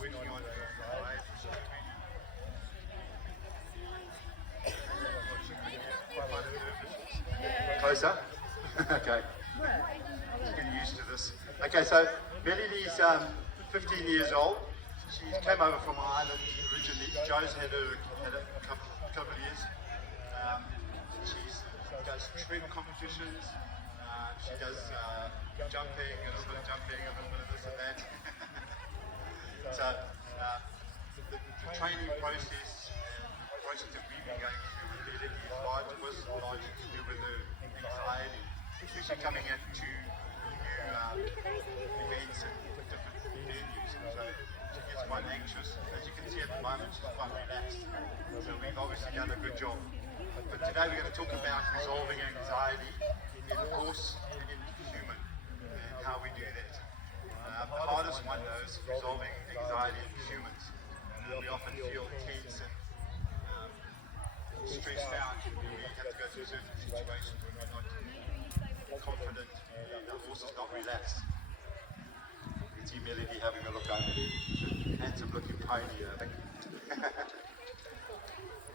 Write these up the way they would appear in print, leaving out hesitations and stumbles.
working on closer. Okay. Just getting used to this. Okay, so Melanie's 15 years old. She came over from Ireland originally. Joe's had a couple of years. She does trim competitions. She does jumping, a little bit of jumping, a little bit of this and that. So the training process and the process that we've been going through with Melanie was largely to do with her anxiety, especially coming into new events and different venues. So she gets quite anxious. As you can see at the moment, she's quite relaxed. So we've obviously done a good job. But today we're going to talk about resolving anxiety in horse and in human and how we do that. The hardest one though is resolving anxiety in humans. We often feel tense and stressed out when we have to go through certain situations when we're not confident and the horse is not relaxed. You can see Melody having a look over there. Handsome looking pony, I think.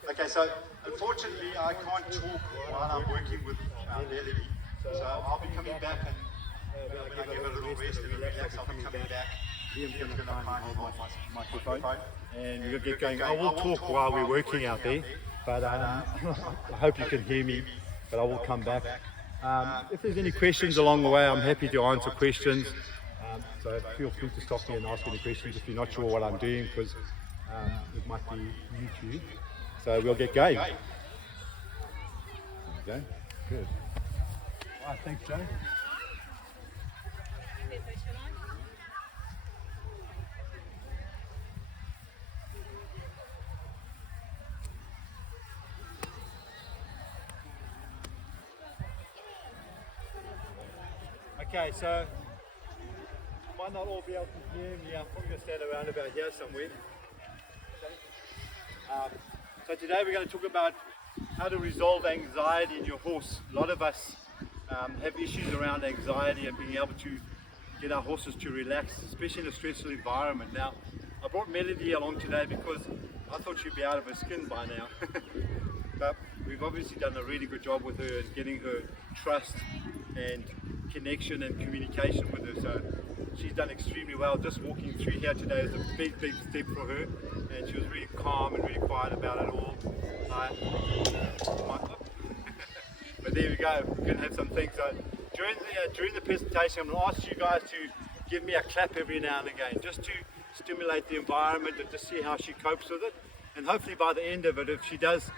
Okay, so unfortunately I can't talk while I'm working with Melody. So I'll be coming back and when I give a little rest and relax, I'll be coming back. Liam's going to kindly hold my microphone and we'll get going. I will talk while we're working out there, but I hope you can hear me, but I will come back. If there's any questions along the way, I'm happy to answer questions. So feel free to stop me and ask any questions if you're not sure what I'm doing, because it might be new to you. So we'll get going. There you go. Good. All right, thanks, Joe. Okay, so you might not all be able to hear me. I'm probably going to stand around about here somewhere. So today we're going to talk about how to resolve anxiety in your horse. A lot of us have issues around anxiety and being able to get our horses to relax, especially in a stressful environment. Now, I brought Melody along today because I thought she'd be out of her skin by now. But we've obviously done a really good job with her and getting her trust and connection and communication with her. So she's done extremely well. Just walking through here today is a big step for her, and she was really calm and really quiet about it all. But there we go, we're going to have some things. So during the presentation, I'm going to ask you guys to give me a clap every now and again, just to stimulate the environment and just see how she copes with it. And hopefully by the end of it, if she does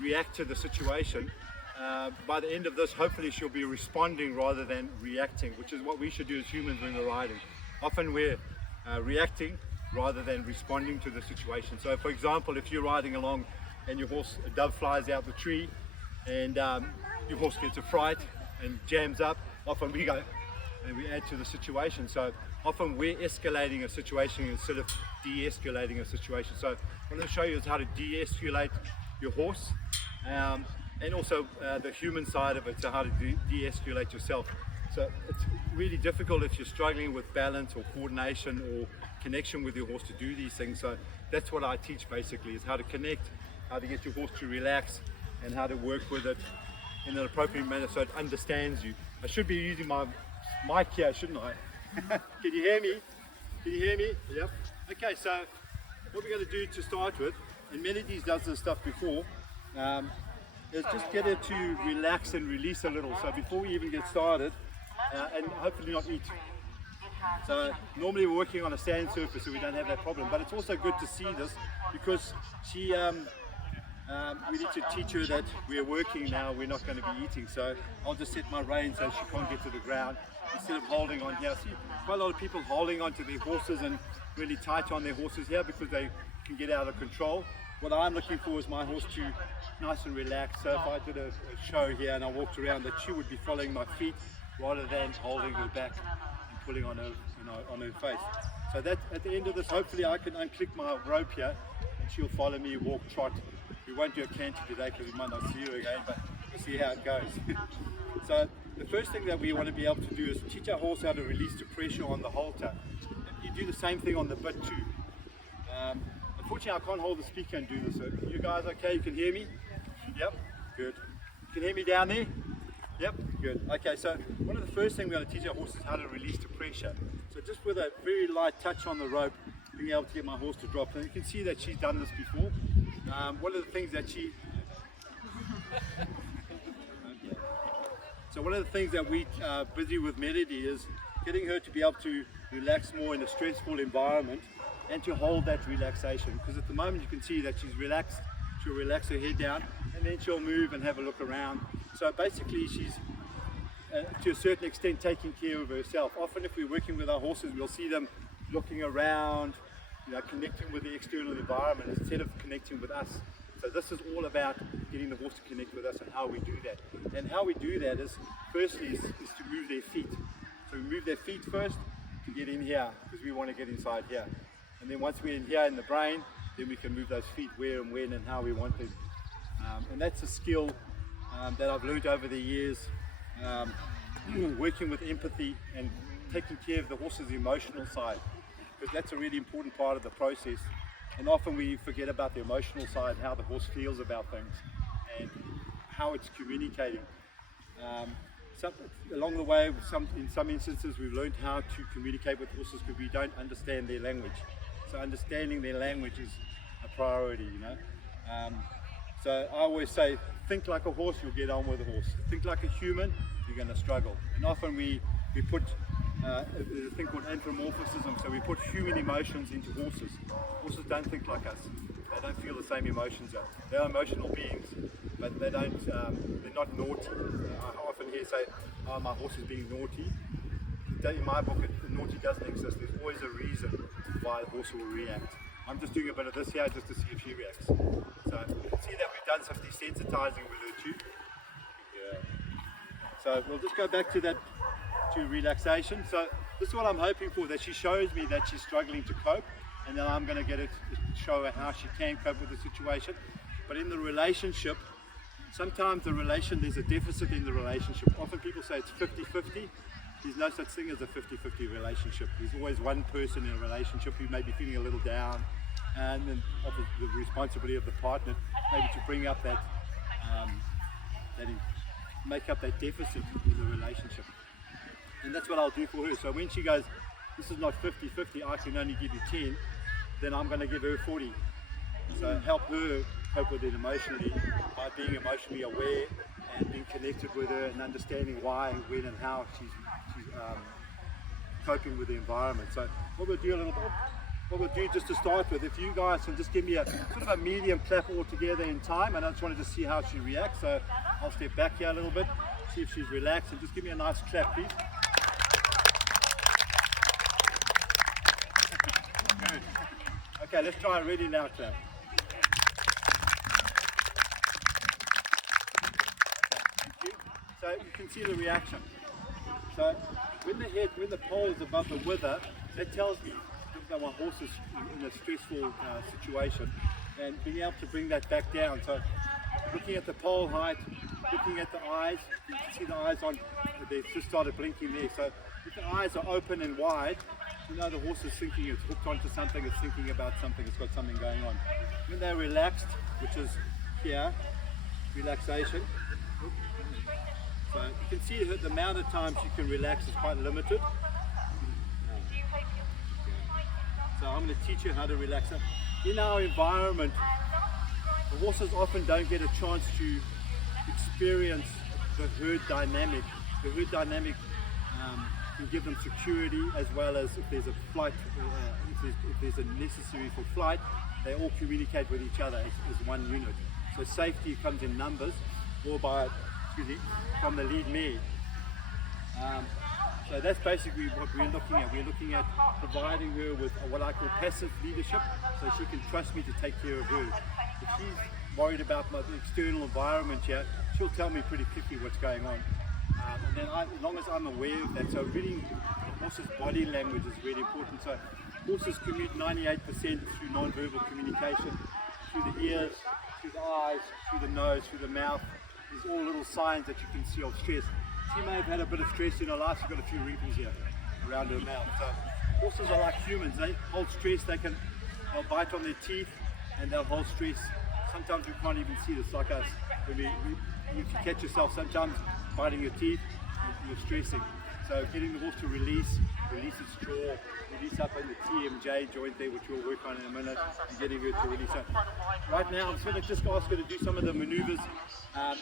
react to the situation, by the end of this, hopefully she'll be responding rather than reacting, which is what we should do as humans when we're riding. Often we're reacting rather than responding to the situation. So for example, if you're riding along and your horse, a dove flies out the tree and your horse gets a fright and jams up, often we go and we add to the situation. So often we're escalating a situation instead of de-escalating a situation. So what I'm going to show you is how to de-escalate your horse. And also the human side of it, so how to de-escalate yourself. So it's really difficult if you're struggling with balance or coordination or connection with your horse to do these things. So that's what I teach basically, is how to connect, how to get your horse to relax, and how to work with it in an appropriate manner so it understands you. I should be using my mic here, shouldn't I? Can you hear me? Can you hear me? Yep. Okay, so what we're going to do to start with, and Melody's does this stuff before, is just get her to relax and release a little. So before we even get started, and hopefully not eat. So normally we're working on a sand surface, so we don't have that problem. But it's also good to see this because she, we need to teach her that we're working now, we're not going to be eating. So I'll just set my rein so she can't get to the ground instead of holding on here. See, quite a lot of people holding on to their horses and really tight on their horses here because they can get out of control. What I'm looking for is my horse to nice and relaxed. So if I did a show here and I walked around, that she would be following my feet rather than holding her back and pulling on her, on her face. So that at the end of this, hopefully I can unclick my rope here and she'll follow me, walk, trot. We won't do a canter today because we might not see her again, but we'll see how it goes. So the first thing that we want to be able to do is teach our horse how to release the pressure on the halter. You do the same thing on the bit too. Unfortunately, I can't hold the speaker and do this. So you guys okay? You can hear me? Yep, good. You can hear me down there? Yep, good. Okay, so one of the first things we're going to teach our horses how to release the pressure. So just with a very light touch on the rope, being able to get my horse to drop. And you can see that she's done this before. One of the things that one of the things that we are busy with Melody is getting her to be able to relax more in a stressful environment and to hold that relaxation. Because at the moment you can see that she's relaxed, she'll relax her head down and then she'll move and have a look around. So basically she's to a certain extent taking care of herself. Often if we're working with our horses, we'll see them looking around, connecting with the external environment instead of connecting with us. So this is all about getting the horse to connect with us and how we do that. And how we do that is, firstly, is to move their feet. So we move their feet first to get in here, because we want to get inside here. And then once we're in here in the brain, then we can move those feet where and when and how we want them. And that's a skill that I've learned over the years, working with empathy and taking care of the horse's emotional side, because that's a really important part of the process. And often we forget about the emotional side, how the horse feels about things and how it's communicating. Along the way, in some instances, we've learned how to communicate with horses because we don't understand their language. So understanding their language is a priority, So I always say, think like a horse, you'll get on with a horse. Think like a human, you're going to struggle. And often we put there's a thing called anthropomorphism, so we put human emotions into horses. Horses don't think like us. They don't feel the same emotions. They're emotional beings, but they're not naughty. I often hear say, oh, my horse is being naughty. In my book, naughty doesn't exist. There's always a reason why the horse will react. I'm just doing a bit of this here just to see if she reacts. So you can see that we've done some desensitizing with her too. Yeah. So we'll just go back to that, to relaxation. So this is what I'm hoping for, that she shows me that she's struggling to cope, and then I'm going to get her to show her how she can cope with the situation. But in the relationship, sometimes there's a deficit in the relationship. Often people say it's 50-50. There's no such thing as a 50-50 relationship. There's always one person in a relationship who may be feeling a little down, and then the responsibility of the partner maybe to bring up make up that deficit in the relationship. And that's what I'll do for her. So when she goes, this is not 50-50, I can only give you 10, then I'm going to give her 40. So help her cope with it emotionally by being emotionally aware and being connected with her and understanding why, when and how she's coping with the environment. So what we'll do just to start with, if you guys can just give me a sort of a medium clap all together in time, and I just wanted to see how she reacts. So I'll step back here a little bit, see if she's relaxed, and just give me a nice clap, please. Good. Okay, let's try a really loud clap. Thank you. So you can see the reaction. So when the pole is above the wither, that tells me that my horse is in a stressful situation, and being able to bring that back down. So looking at the pole height, looking at the eyes, you can see the eyes on, they've just started blinking there. So if the eyes are open and wide, you know the horse is thinking, it's hooked onto something, it's thinking about something, it's got something going on. When they're relaxed, which is here, relaxation, so you can see that the amount of time she can relax is quite limited. So I'm going to teach her how to relax. In our environment, the horses often don't get a chance to experience the herd dynamic. The herd dynamic can give them security, as well as if there's a flight, if there's a necessary for flight, they all communicate with each other as one unit. So safety comes in numbers, or from the lead mare. So that's basically what we're looking at. We're looking at providing her with what I call passive leadership, so she can trust me to take care of her. If she's worried about the external environment here, she'll tell me pretty quickly what's going on. And then as long as I'm aware of that, so reading the horse's body language is really important. So horses commute 98% through non-verbal communication, through the ears, through the eyes, through the nose, through the mouth. There's all little signs that you can see of stress. She may have had a bit of stress in her life. She's got a few wrinkles here around her mouth. So horses are like humans. They hold stress. They'll bite on their teeth and they'll hold stress. Sometimes we can't even see this, like us. When if you catch yourself sometimes biting your teeth, you're stressing. So getting the horse to release its jaw, release up in the TMJ joint there, which we'll work on in a minute, and getting her to release up. Right now, I'm going to just ask her to do some of the maneuvers.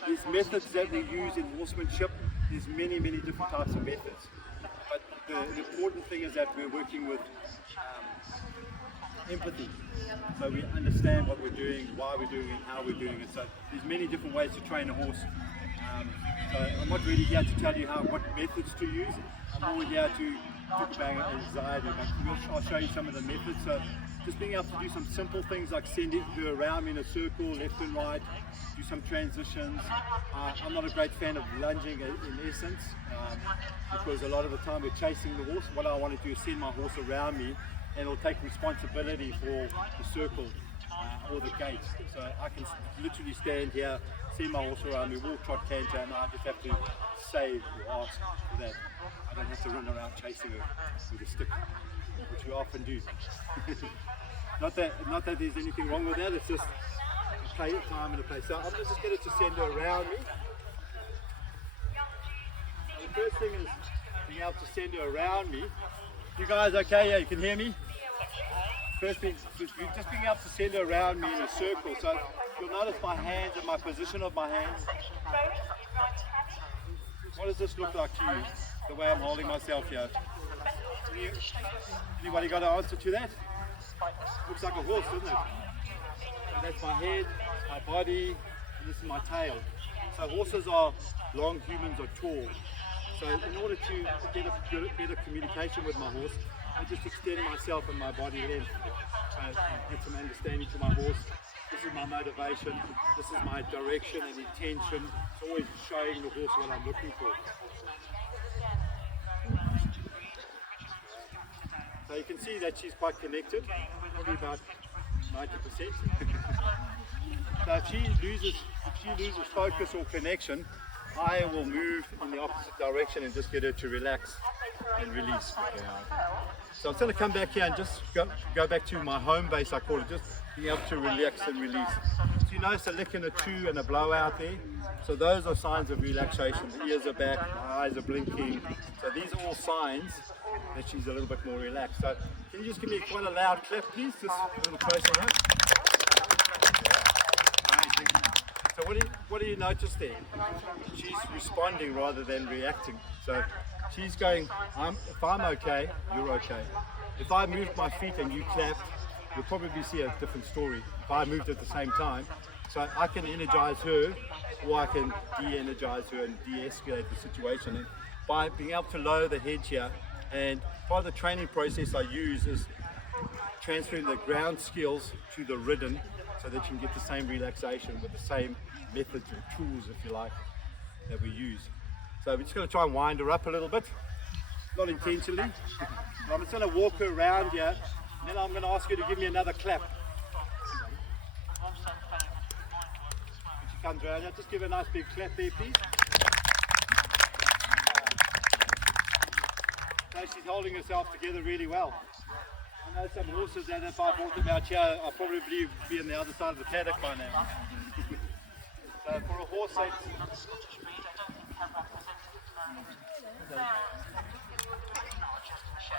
There's methods that we use in horsemanship. There's many different types of methods. But the important thing is that we're working with empathy. So we understand what we're doing, why we're doing it, how we're doing it. So there's many different ways to train a horse. So I'm not really here to tell you what methods to use. I'm more here to talk about anxiety, but I'll show you some of the methods. So just being able to do some simple things like sending her around in a circle, left and right, do some transitions. I'm not a great fan of lunging in essence, because a lot of the time we're chasing the horse. What I want to do is send my horse around me, and it'll take responsibility for the circle or the gate. So I can literally stand here, send my horse around me, walk, trot, canter, and I just have to save or ask for that. I don't have to run around chasing her with a stick, which we often do. not that there's anything wrong with that, it's just a play time and a place. So I'm just going to send her around me. So the first thing is being able to send her around me. You guys okay? Yeah, you can hear me? First thing, just being able to send her around me in a circle. So you'll notice my hands and my position of my hands. What does this look like to you, the way I'm holding myself here? Anybody got an answer to that? Looks like a horse, doesn't it? So that's my head, my body, and this is my tail. So horses are long, humans are tall. So in order to get a better communication with my horse, I just extend myself and my body length. Get some understanding to my horse. This is my motivation, this is my direction and intention. It's always showing the horse what I'm looking for. So you can see that she's quite connected, probably about 90%. So if she loses focus or connection, I will move in the opposite direction and just get her to relax and release. So I'm going to come back here and just go back to my home base, I call it, just being able to relax and release. So you notice a lick and a chew and a blowout there. So those are signs of relaxation. The ears are back, my eyes are blinking. So these are all signs that she's a little bit more relaxed. So can you just give me quite a loud clap, please? Just a little closer up. So what do you notice there? She's responding rather than reacting. So she's going, if I'm okay, you're okay. If I moved my feet and you clapped, you'll probably see a different story. If I moved at the same time, so I can energize her, or I can de-energize her and de-escalate the situation. And by being able to lower the head here, and part of the training process I use is transferring the ground skills to the ridden, so that you can get the same relaxation with the same methods or tools, if you like, that we use. So we're just going to try and wind her up a little bit, not intentionally. I'm just going to walk her around here, and then I'm going to ask her to give me another clap. When she comes around here, just give her a nice big clap there, please. So she's holding herself together really well. I know some horses that if I brought them out here, I'll probably be on the other side of the paddock by now. So for a horse that's...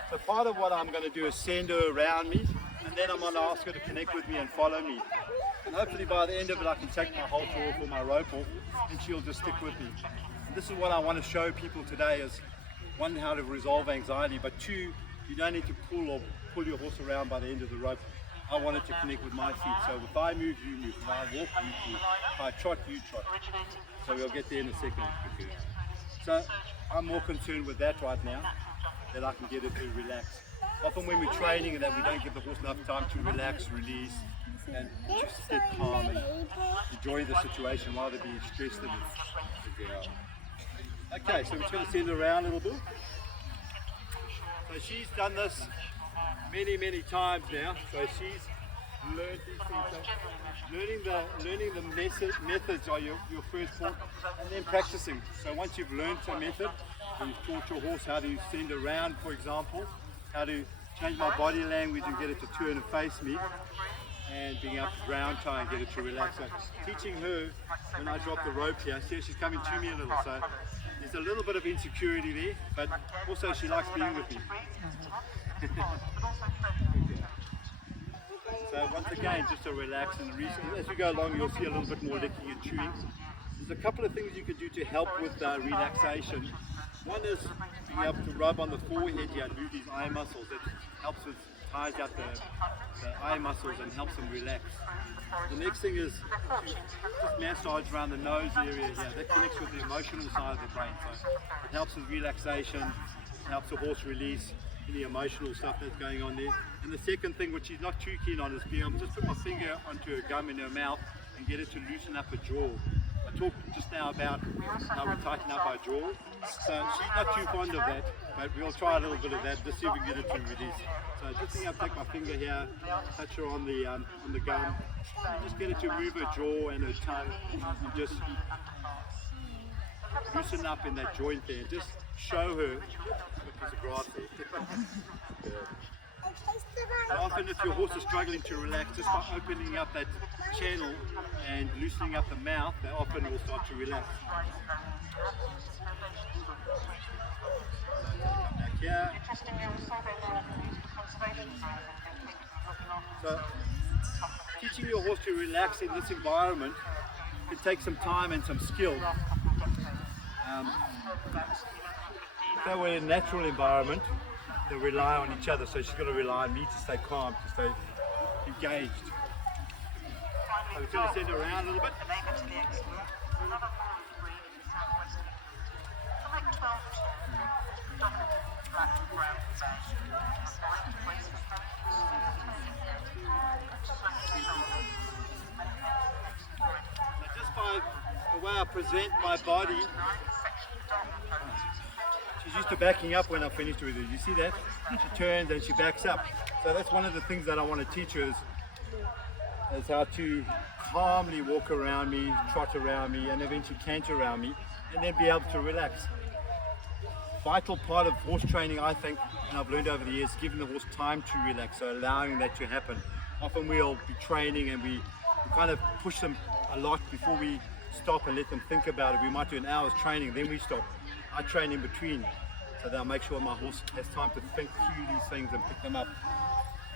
So part of what I'm going to do is send her around me, and then I'm going to ask her to connect with me and follow me. And hopefully by the end of it I can take my halter off or my rope off, and she'll just stick with me. And this is what I want to show people today is, one, how to resolve anxiety, but two, you don't need to pull your horse around by the end of the rope. I want it to connect with my feet. So if I move, you move. If I walk, you move. If I trot, you trot. So we'll get there in a second. So I'm more concerned with that right now, that I can get it to relax. Often when we're training and that we don't give the horse enough time to relax, release, and just get calm and enjoy the situation rather than being stressed. Okay, so we're just going to send her around a little bit. So she's done this many times now. So she's learned these things. So learning the methods are your first point, and then practicing. So once you've learned a method, and you've taught your horse how to send around, for example, how to change my body language and get it to turn and face me, and being able to ground tie and get it to relax. So teaching her when I drop the rope here, see she's coming to me a little, so there's a little bit of insecurity there, but also she likes being with me. So once again, just to relax, and as we go along you'll see a little bit more licking and chewing. There's a couple of things you can do to help with relaxation. One is being able to rub on the forehead here and move these eye muscles. It helps with, ties out the eye muscles and helps them relax. The next thing is just massage around the nose area here. That connects with the emotional side of the brain. So it helps with relaxation, helps the horse release any emotional stuff that's going on there. And the second thing, which she's not too keen on, is being able to just put my finger onto her gum in her mouth and get it to loosen up her jaw. I talked just now about how we tighten up our jaw. So she's not too fond of that, but we'll try a little bit of that, just see if we can get it to release. So just think I'll take my finger here, touch her on the gum, and just get it to move her jaw and her tongue, and just loosen up in that joint there. Just show her a piece of grass there. Often if your horse is struggling to relax, just by opening up that channel and loosening up the mouth, they often will start to relax. Back here. So, teaching your horse to relax in this environment can take some time and some skill. If they were in a natural environment, they rely on each other, so she's got to rely on me to stay calm, to stay engaged. So we're going to send her around a little bit. Just by the way I present my body, she's used to backing up when I'm finished with her. You see that? She turns and she backs up. So that's one of the things that I want to teach her is how to calmly walk around me, trot around me, and eventually canter around me, and then be able to relax. Vital part of horse training, I think, and I've learned over the years, giving the horse time to relax, so allowing that to happen. Often we'll be training and we kind of push them a lot before we stop and let them think about it. We might do an hour's training, then we stop. I train in between, so that I'll make sure my horse has time to think through these things and pick them up.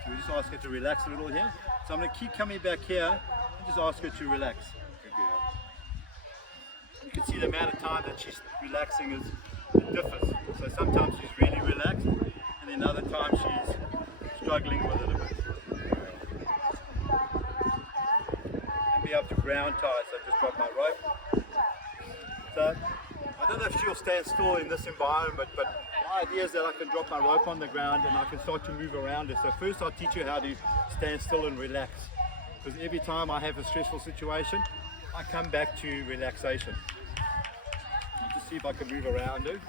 So we just ask her to relax a little here. So I'm going to keep coming back here and just ask her to relax. You can see the amount of time that she's relaxing it differs. So sometimes she's really relaxed, and then other times she's struggling with it a bit. And be able to ground tie, so I just drop my rope. So I don't know if she'll stand still in this environment, but my idea is that I can drop my rope on the ground and I can start to move around it. So first I'll teach her how to stand still and relax. Because every time I have a stressful situation, I come back to relaxation. I'll just see if I can move around her.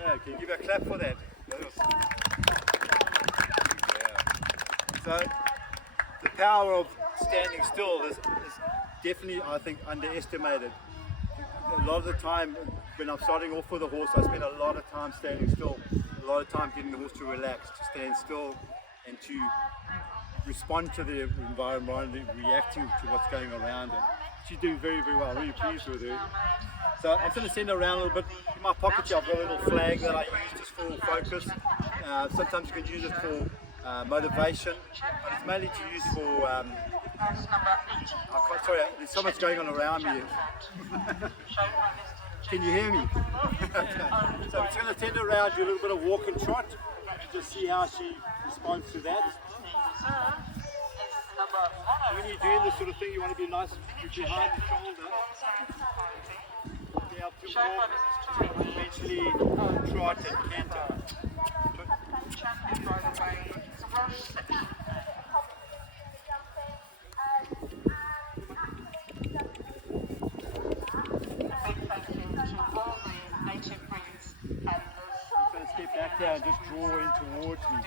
Yeah, can you give a clap for that? So the power of standing still is definitely, I think, underestimated. A lot of the time when I'm starting off with a horse, I spend a lot of time standing still, a lot of time getting the horse to relax, to stand still and to respond to the environment, reacting to what's going around her. She's doing very, very well. I'm really pleased with her. So I'm going to send her around a little bit. In my pocket here, I've got a little flag that I use just for focus. Sometimes you can use it for motivation, but it's mainly to use for sorry, there's so much going on around me. Can you hear me? So I'm just going to send her around, do a little bit of walk and trot, and just see how she responds to that. When you're doing this sort of thing, you want to be nice behind the shoulder, be able to walk, eventually trot and canter. Step back there and just draw in towards me.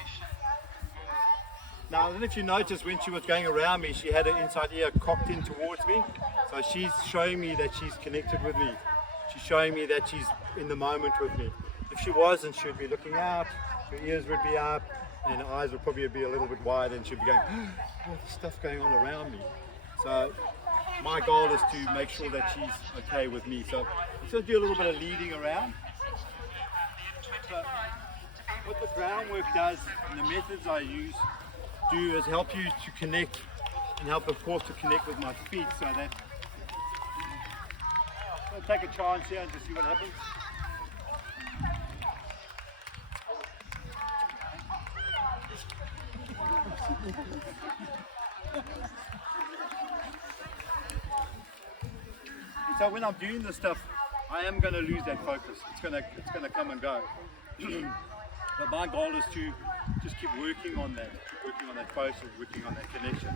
Now, I don't know if you noticed when she was going around me, she had her inside ear cocked in towards me. So she's showing me that she's connected with me. She's showing me that she's in the moment with me. If she wasn't, she would be looking out, her ears would be up, and her eyes would probably be a little bit wide, and she'd be going, oh, there's stuff going on around me. So my goal is to make sure that she's okay with me. So I'm going to do a little bit of leading around. So what the groundwork does and the methods I use do is help you to connect and help the horse to connect with my feet, so that I'll take a chance here and just see what happens. So when I'm doing this stuff, I am going to lose that focus. It's going to come and go. But my goal is to just keep working on that, focus, working on that connection.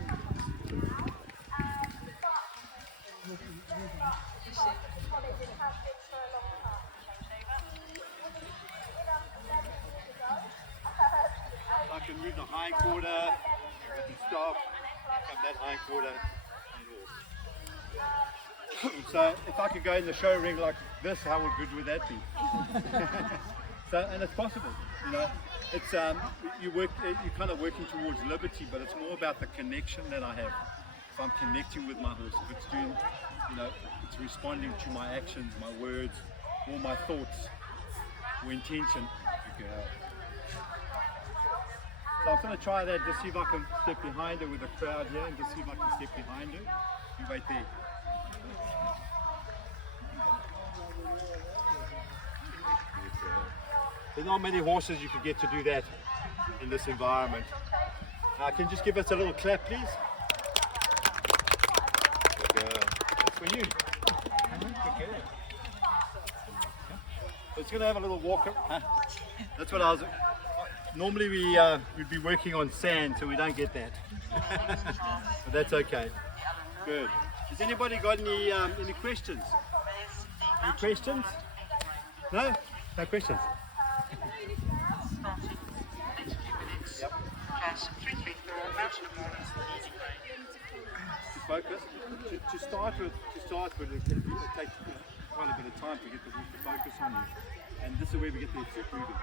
I can move the hind quarter, I can stop, come that hind quarter, and all. So if I could go in the show ring like this, how good would that be? So, and it's possible, you know. It's you're kind of working towards liberty, but it's more about the connection that I have. If I'm connecting with my horse, if it's doing, you know, it's responding to my actions, my words, or my thoughts, or intention. So I'm going to try that, just see if I can step behind her with the crowd here, and just see if I can step behind her. You wait there. There's not many horses you could get to do that in this environment. Can you just give us a little clap, please? That's for you. It's going to have a little walk. That's what I was. Normally we'd be working on sand, so we don't get that. But that's okay. Good. Has anybody got any questions? Any questions? No? No questions? To focus. To start with, it takes quite a bit of time to get the horse to focus on you. And this is where we get their feet moving.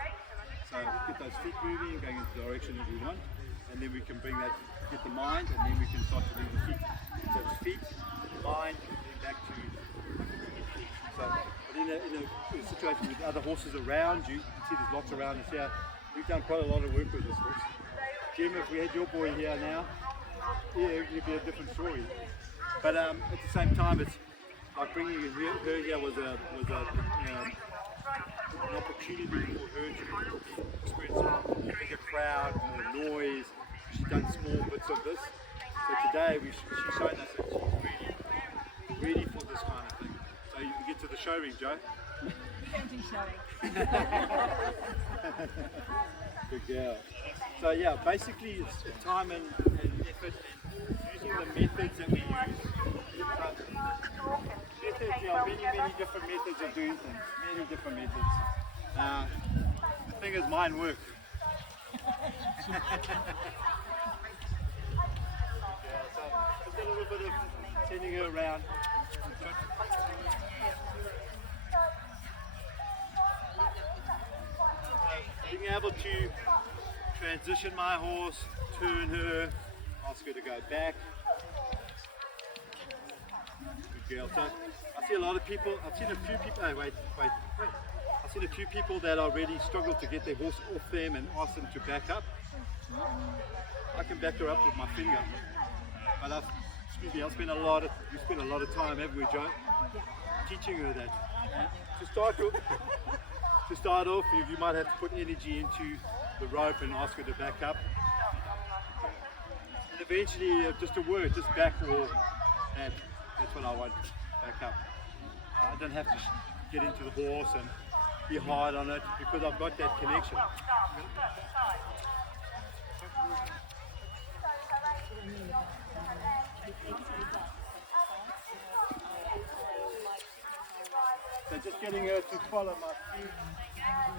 So get those feet moving, going in the direction that we want, and then we can bring that, get the mind, and then we can start to lead the feet. So it's feet, mind, then back to you. So, but in a situation with other horses around you, you can see there's lots around us here. We've done quite a lot of work with this horse. Jim, if we had your boy here now, yeah, it'd be a different story. But at the same time, it's like bringing her here was an opportunity for her to experience a bigger crowd, more noise. She's done small bits of this. So today she's shown us that she's ready for this kind of thing. So you can get to the show ring, Joe. We don't do showing. Good girl. So yeah, basically it's time and effort and using the methods that we use. There are many different methods of doing things. Many different methods. The thing is, mine work. So just a little bit of sending her around. Being able to transition my horse, turn her, ask her to go back. Good girl. So I see a lot of people, I've seen a few people, wait. I've seen a few people that already struggle to get their horse off them and ask them to back up. I can back her up with my finger. But we spent a lot of time, haven't we, Joe? Teaching her that. To start off, you might have to put energy into the rope and ask her to back up. And eventually, just a word, just back or that. That's what I want, back up. I don't have to get into the horse and be hard on it because I've got that connection. So just getting her to follow my feet,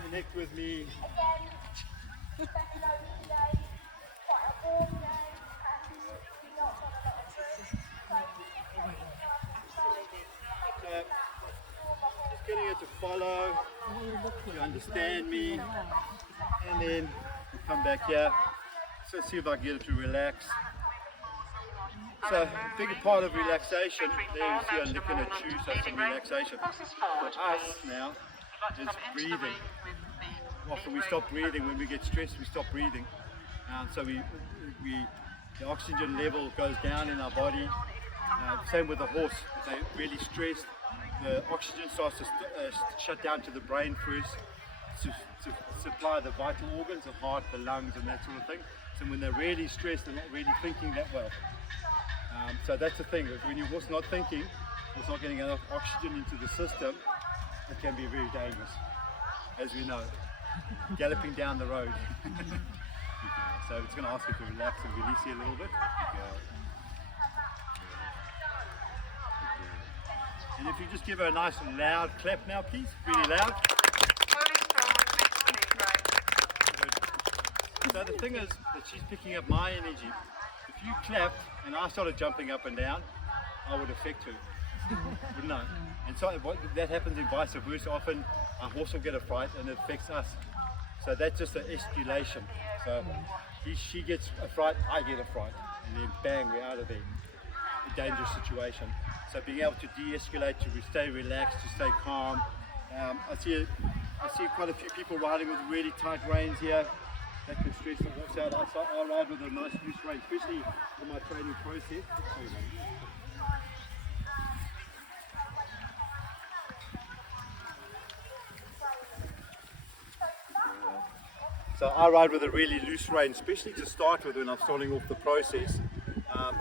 connect with me. just getting her to follow, to understand me, and then we'll come back here. So see if I can get her to relax. So a big part of relaxation, there you see her licking her chew, so some relaxation. For us now, is breathing. Often we stop breathing when we get stressed. We stop breathing, so the oxygen level goes down in our body. Same with the horse. If they're really stressed, the oxygen starts to shut down to the brain first to supply the vital organs, the heart, the lungs, and that sort of thing. So when they're really stressed, they're not really thinking that well. So that's the thing. When your horse not thinking, it's not getting enough oxygen into the system, it can be very dangerous, as we know. Galloping down the road. So it's going to ask you to relax and release you a little bit. And if you just give her a nice loud clap now, please, really loud. So the thing is that she's picking up my energy. If you clapped and I started jumping up and down, I would affect her, wouldn't I? And so that happens in vice versa. Often our horse will get a fright and it affects us. So that's just an escalation. So she gets a fright, I get a fright, and then bang, we're out of there. A dangerous situation. So being able to de-escalate, to stay relaxed, to stay calm. I see quite a few people riding with really tight reins here. That can stress the horse out. I ride with a nice loose rein, especially in my training process. So I ride with a really loose rein, especially to start with when I'm starting off the process.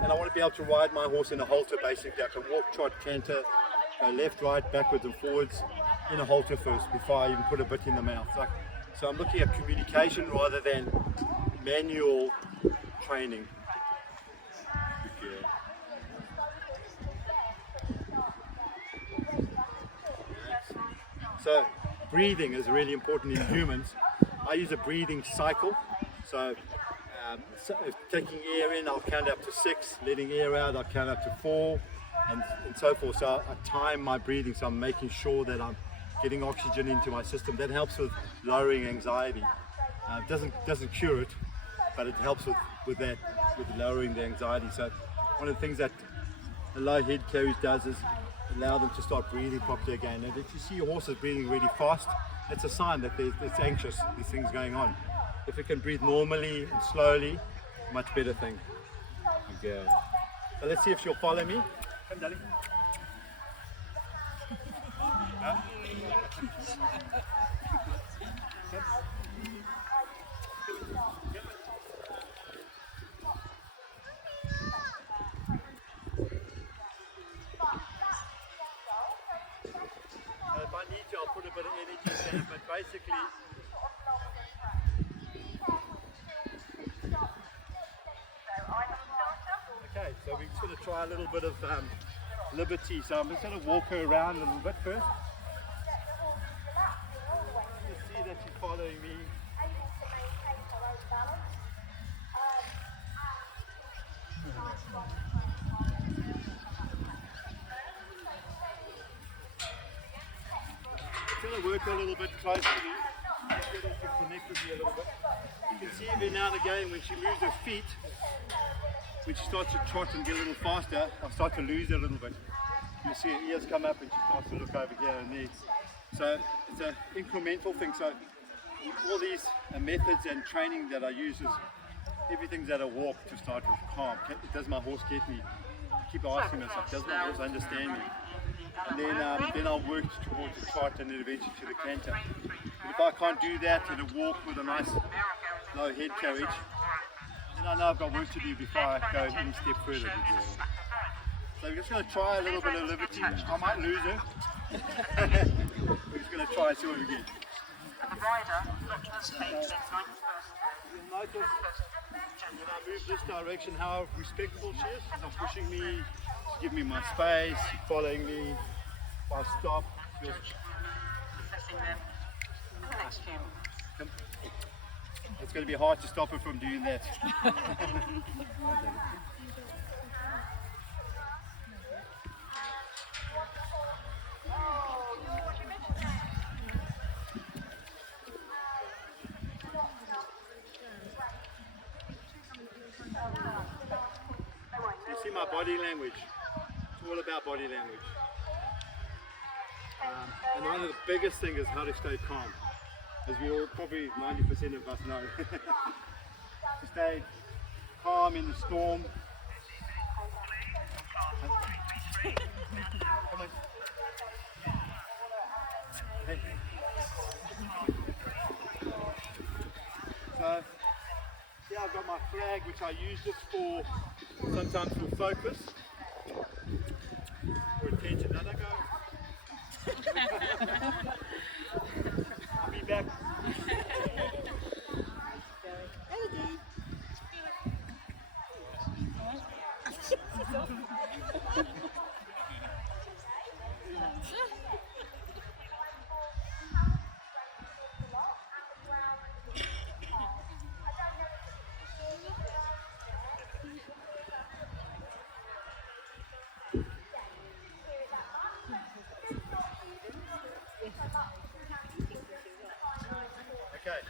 And I want to be able to ride my horse in a halter basically. I can walk, trot, canter, go left, right, backwards and forwards in a halter first before I even put a bit in the mouth. So I'm looking at communication rather than manual training. So breathing is really important in humans. I use a breathing cycle. So if taking air in, I'll count up to 6, letting air out, I'll count up to 4, and so forth. So I time my breathing, so I'm making sure that I'm getting oxygen into my system. That helps with lowering anxiety. It doesn't cure it, but it helps with lowering the anxiety. So one of the things that the low head carries does is allow them to start breathing properly again. And if you see your horse is breathing really fast, it's a sign that it's anxious, there's things going on. If it can breathe normally and slowly, much better thing. Okay. So let's see if she'll follow me. Come, darling. If I need to, I'll put a bit of energy in there, but basically, okay, so we're just going to try a little bit of liberty. So I'm just going to walk her around a little bit first. Just see that she's following me. I'm going to work a little bit closer to me. Just get her to connect with me a little bit. You can see every now and again when she moves her feet, when she starts to trot and get a little faster, I'll start to lose her a little bit. You'll see her ears come up and she starts to look over here and there. So it's an incremental thing. So all these methods and training that I use is everything's at a walk to start with, calm. Does my horse get me? I keep asking myself, does my horse understand me? And then I'll work towards the trot and then eventually to the canter. But if I can't do that in a walk with a nice low head carriage, then I know I've got work to do before I go any step further. So we're just going to try a little bit of liberty. I might lose her. We're just going to try and see what we get. You'll notice when I move this direction how respectful she is. She's not pushing me, she's giving me my space, she's following me. If I stop, it's going to be hard to stop her from doing that. body language. It's all about body language. And one of the biggest things is how to stay calm. As we all, probably 90% of us know. To stay calm in the storm. Come on. Hey. So, see, I've got my flag, which I use just for, sometimes for focus, or attention. Now, don't go. I'll be back. Okay,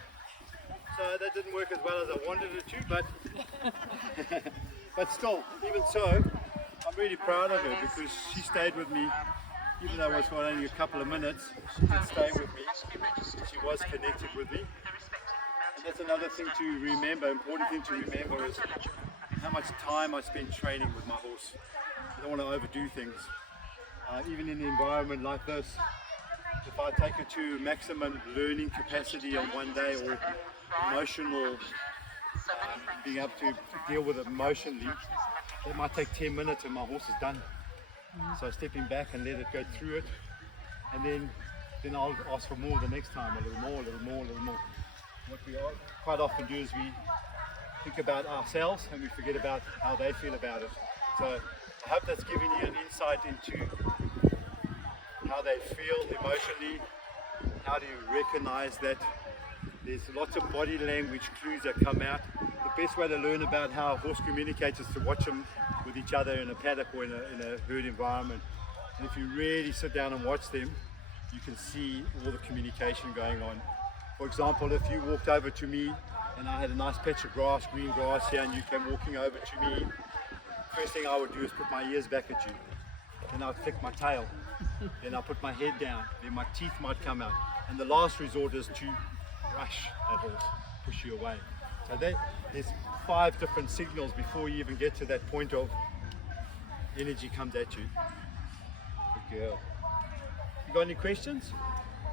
so that didn't work as well as I wanted it to, but but still, even so, I'm really proud of her because she stayed with me, even though it was for only a couple of minutes. She did stay with me. She was connected with me, and that's another thing to remember. Important thing to remember is how much time I spend training with my horse. I don't want to overdo things, even in an environment like this. If I take her to maximum learning capacity on one day, or emotional, being able to deal with it emotionally, it might take 10 minutes and my horse is done. So stepping back and let it go through it, and then I'll ask for more the next time, a little more, a little more, a little more. What we quite often do is we think about ourselves and we forget about how they feel about it. So I hope that's giving you an insight into how they feel emotionally. How do you recognize that? There's lots of body language clues that come out. The best way to learn about how a horse communicates is to watch them with each other in a paddock or in a herd environment. And if you really sit down and watch them, you can see all the communication going on. For example, if you walked over to me and I had a nice patch of grass, green grass here, and you came walking over to me, first thing I would do is put my ears back at you. Then I'd flick my tail. Then I'll put my head down, then my teeth might come out. And the last resort is to rush that horse, push you away. So there's 5 different signals before you even get to that point of energy comes at you. Good girl. You got any questions?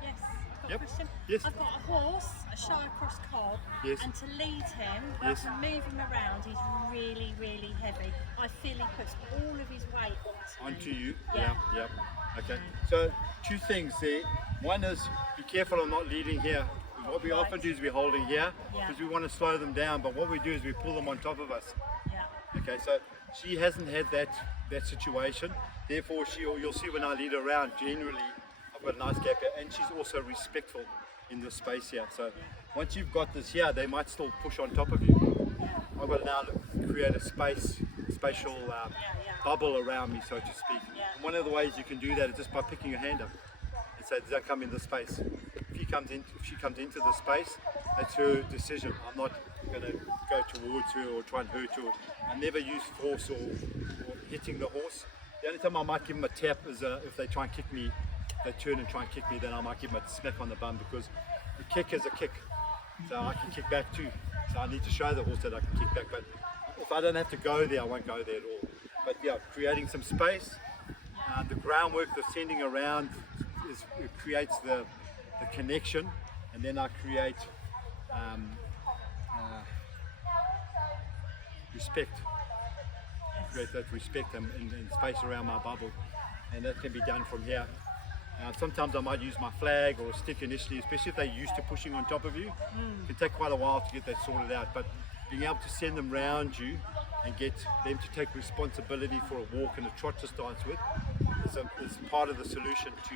Yes, I've got Yep. a question. Yes. I've got a horse, a Shire Cross cob, Yes. and to lead him, Yes. to move him around, he's really, really heavy. I feel he puts all of his weight Onto you. Yeah. Yeah. Okay. So 2 things there. One is be careful of not leading here. What we often do is we're holding here Yeah. because we want to slow them down, but what we do is we pull them on top of us. Yeah. Okay, so she hasn't had that situation. Therefore, you'll see when I lead her around, generally I've got a nice gap here, and she's also respectful in the space here. So once you've got this here, they might still push on top of you. I've got to now create a spatial bubble around me, so to speak. Yeah. And one of the ways you can do that is just by picking your hand up and say, does that come in this space? If she comes into the space, that's her decision. I'm not going to go towards her or try and hurt her. I never use force or hitting the horse. The only time I might give them a tap is if they try and kick me, they turn and try and kick me, then I might give them a smack on the bum, because the kick is a kick. So I can kick back too. So I need to show the horse that I can kick back. But if I don't have to go there, I won't go there at all. But yeah, creating some space. The groundwork, the sending around, it creates the connection, and then I create respect. Create that respect and space around my bubble, and that can be done from here. Sometimes I might use my flag or a stick initially, especially if they're used to pushing on top of you. It can take quite a while to get that sorted out, but being able to send them round you and get them to take responsibility for a walk and a trot to start with is part of the solution to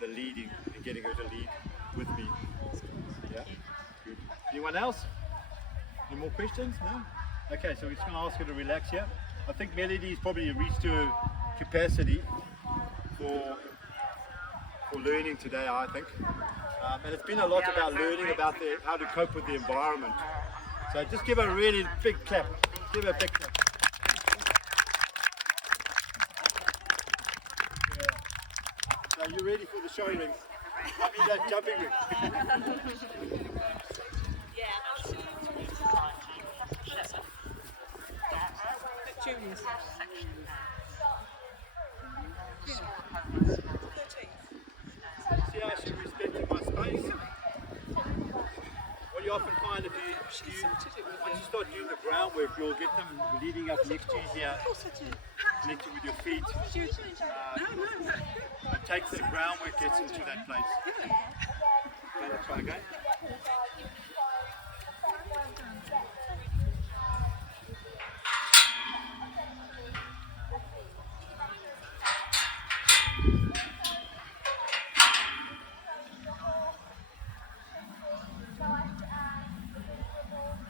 the leading and getting her to lead with me. Yeah, good. Anyone else? Any more questions? No? Okay, so we're just going to ask her to relax here. I think Melody's probably reached her capacity for learning today, I think. And it's been a lot about learning about how to cope with the environment. So just give her a really big clap. Give her a big clap. Are you ready for the show ring? I mean that jumping ring. Julius. See how she's respecting my space? What you often find if once you start doing the groundwork, you'll get them leading up next to you here, connected with your feet. It takes the groundwork, gets into that place. Okay, let's try again.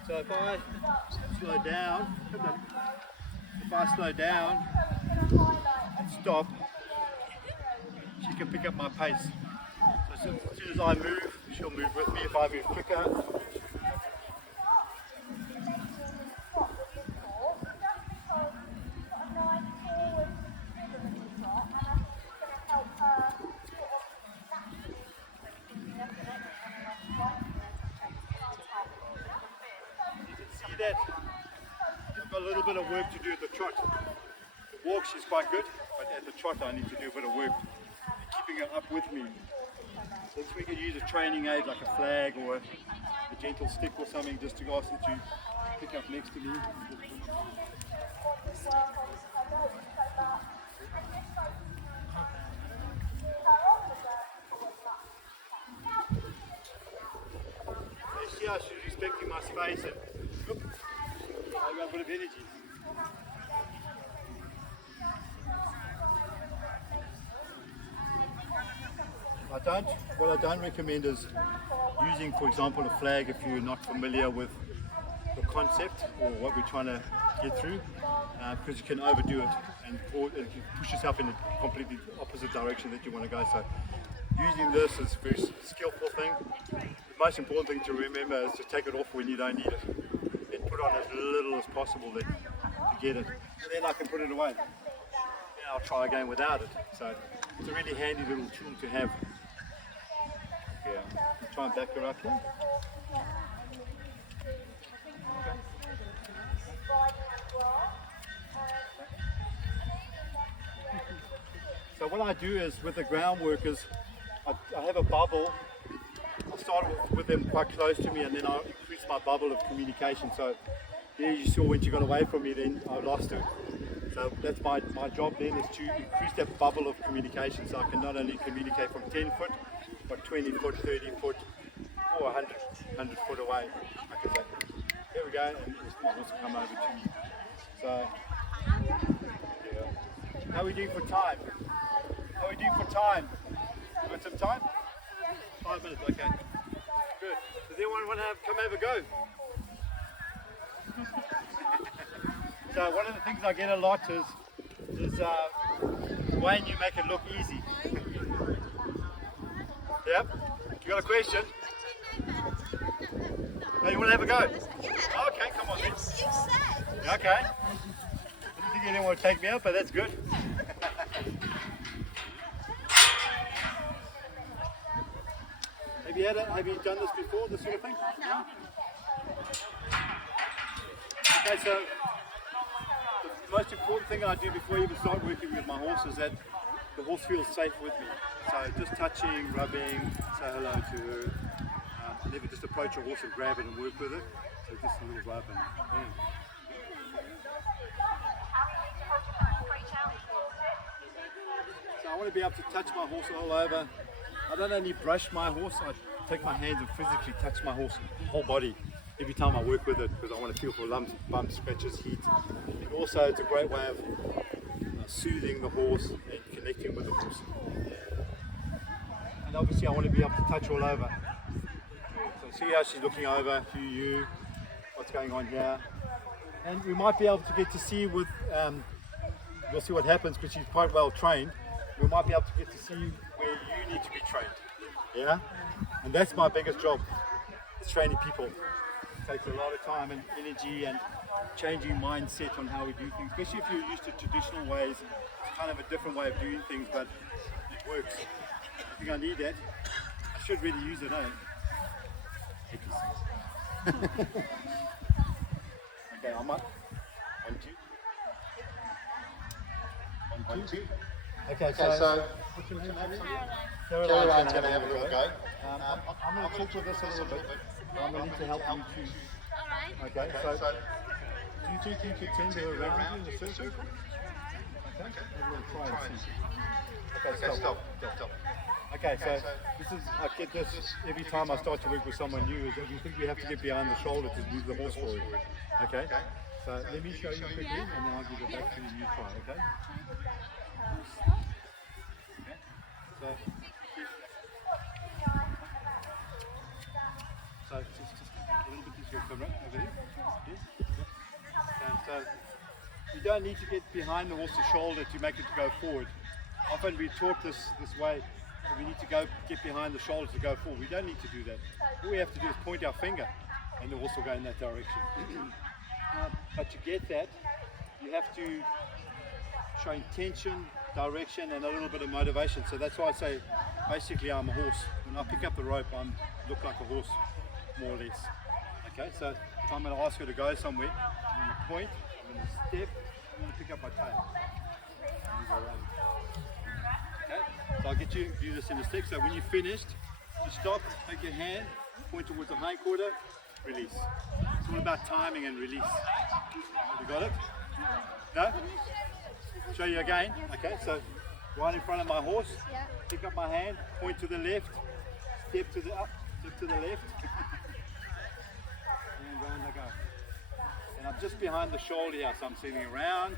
So if I slow down, and stop, she can pick up my pace. So as soon as I move, she'll move with me. If I move quicker, that I've got a little bit of work to do at the trot. The walk she's quite good, but at the trot I need to do a bit of work keeping her up with me. So if we could use a training aid like a flag or a gentle stick or something just to ask her to pick up next to me. See how she's respecting my space and I got a bit of energy. What I don't recommend is using, for example, a flag if you're not familiar with the concept or what we're trying to get through, because you can overdo it and you push yourself in a completely opposite direction that you want to go. So using this is a very skillful thing. The most important thing to remember is to take it off when you don't need it. And put on as little as possible then to get it. And then I can put it away. Then I'll try again without it. So it's a really handy little tool to have. Yeah. I'll try and back her up here. So what I do is with the groundwork is I have a bubble. I start with them quite close to me and then I increase my bubble of communication. So there you saw when she got away from me, then I lost her. So that's my job then, is to increase that bubble of communication so I can not only communicate from 10 foot, but 20 foot, 30 foot, or 100 foot away. I can say, here we go, and this will also come over to me. So, yeah. How are we doing for time? How are we doing for time? You got some time? 5 minutes, okay. Good. Does anyone want to come have a go? So one of the things I get a lot is Wayne, you make it look easy. Yep. You got a question? Oh, you want to have a go? Yeah. Okay, come on then. You said. Okay. I didn't think you didn't want to take me out, but that's good. Have you done this before, this sort of thing? No. Okay, so the most important thing I do before I even start working with my horse is that the horse feels safe with me. So just touching, rubbing, say hello to her. I never just approach a horse and grab it and work with it. So just a little rub and So I want to be able to touch my horse all over. I don't only brush my horse, I take my hands and physically touch my horse whole body every time I work with it, because I want to feel for lumps, bumps, scratches, heat. And also it's a great way of soothing the horse and connecting with the horse. And obviously I want to be able to touch all over. So see how she's looking over, you, what's going on here. And we might be able to get to see with, we'll see what happens because she's quite well trained. We might be able to get to see where you need to be trained. Yeah? And that's my biggest job, is training people. It takes a lot of time and energy and changing mindset on how we do things, especially if you're used to traditional ways. It's kind of a different way of doing things, but it works. I think I need that. I should really use it, eh? Okay, I'm up. 1, 2. 1, 2. Okay, so what's your name? Caroline's going to have a little go. I'm going to talk with this a little bit. I'm going to help you too. Alright. Okay, so do you think you could tend to around in the circle? Okay, we'll try and see. Okay, stop. Okay, so this is, I get this every time I start to work with someone new, is that we think we have to get behind the shoulder to move the horse forward. Okay? So let me show you quickly and then I'll give it back to you and you try, okay? So just a little bit this way, come right over there. Yes? Okay, so you don't need to get behind the horse's shoulder to make it to go forward. Often we taught this way, that we need to get behind the shoulder to go forward. We don't need to do that. All we have to do is point our finger and the horse will go in that direction. But to get that, you have to show intention, direction and a little bit of motivation. So that's why I say basically I'm a horse. When I pick up the rope, I look like a horse, more or less. Okay, so if I'm going to ask her to go somewhere, I'm going to point, I'm going to step, I'm going to pick up my tail. Okay, so I'll get you to do this in a sec. So when you're finished, you stop, take your hand, point towards the hind quarter, release. It's all about timing and release. You got it? No? Show you again. Okay, so right in front of my horse, pick up my hand, point to the left, step to the up, step to the left, and round I go. And I'm just behind the shoulder here, so I'm sitting around.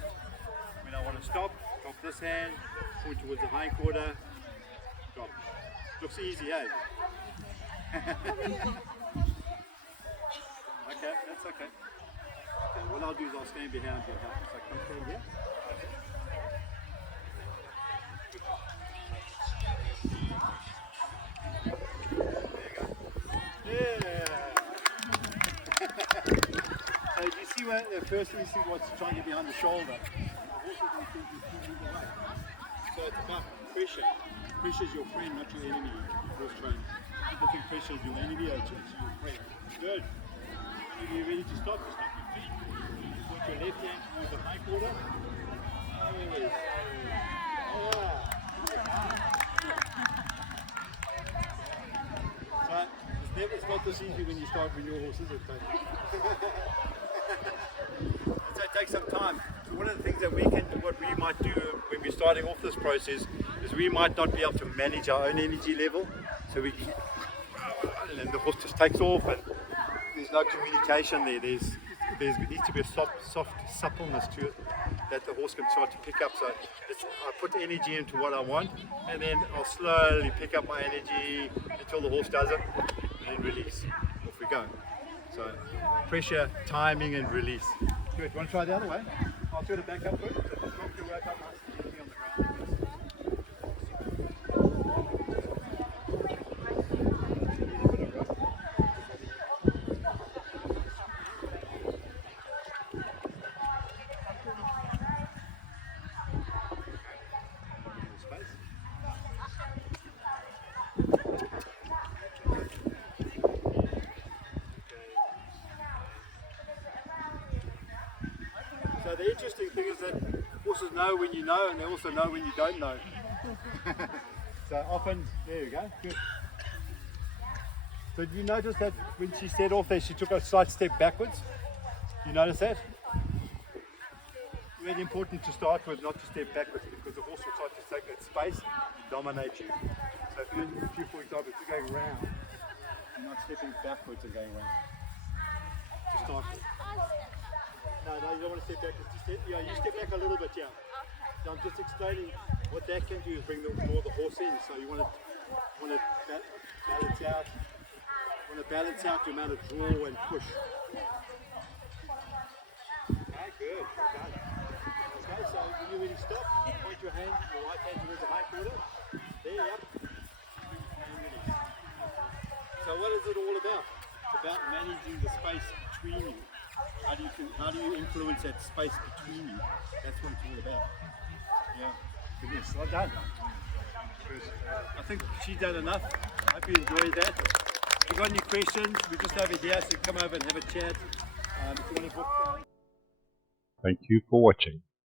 When I want to stop, drop this hand, point towards the hind quarter, drop. Looks easy, eh? Okay, that's okay. Okay, what I'll do is I'll stand behind you. So come stand here. So do you see where the first instinct was trying to get behind the shoulder? The horse is going to think you pull the way. So it's about pressure. Pressure is your friend, not your enemy. Horse training. People think pressure is your enemy, or it's your friend. Good. When you're ready to stop, you stop your feet. You put your left hand towards the hind quarter. Yes. So it's not this easy when you start with your horses, it so it takes some time. So one of the things that what we might do when we're starting off this process is we might not be able to manage our own energy level. So and then the horse just takes off and there's no communication there. There needs to be a soft suppleness to it that the horse can start to pick up. So I put energy into what I want and then I'll slowly pick up my energy until the horse does it and release. Off we go. So pressure, timing and release. Good. Want to try the other way? I'll turn it back up first. So just drop your weight up nicely on the ground. So the interesting thing is that horses know when you know and they also know when you don't know. So often, there you go, good. So did you notice that when she set off there, she took a slight step backwards? You notice that? Really important to start with, not to step backwards, because the horse will start to take that space and dominate you. So if you for example, if you're going round, you're not stepping backwards and going round. To start with. No, you don't want to step back. You step back a little bit, yeah. So I'm just explaining what that can do is bring more the horse in. So you want to balance out. You want to balance out the amount of draw and push. Okay, good. Okay, so when you really stop, point your right hand towards the hind quarter. There, yep. And release. So what is it all about? It's about managing the space between you. How do you influence that space between you? That's what it's all about. Yeah. Good. Well done. because I think she's done enough. I hope you enjoyed that. If you've got any questions, we're just over here, so come over and have a chat. If you want to book, Thank you for watching.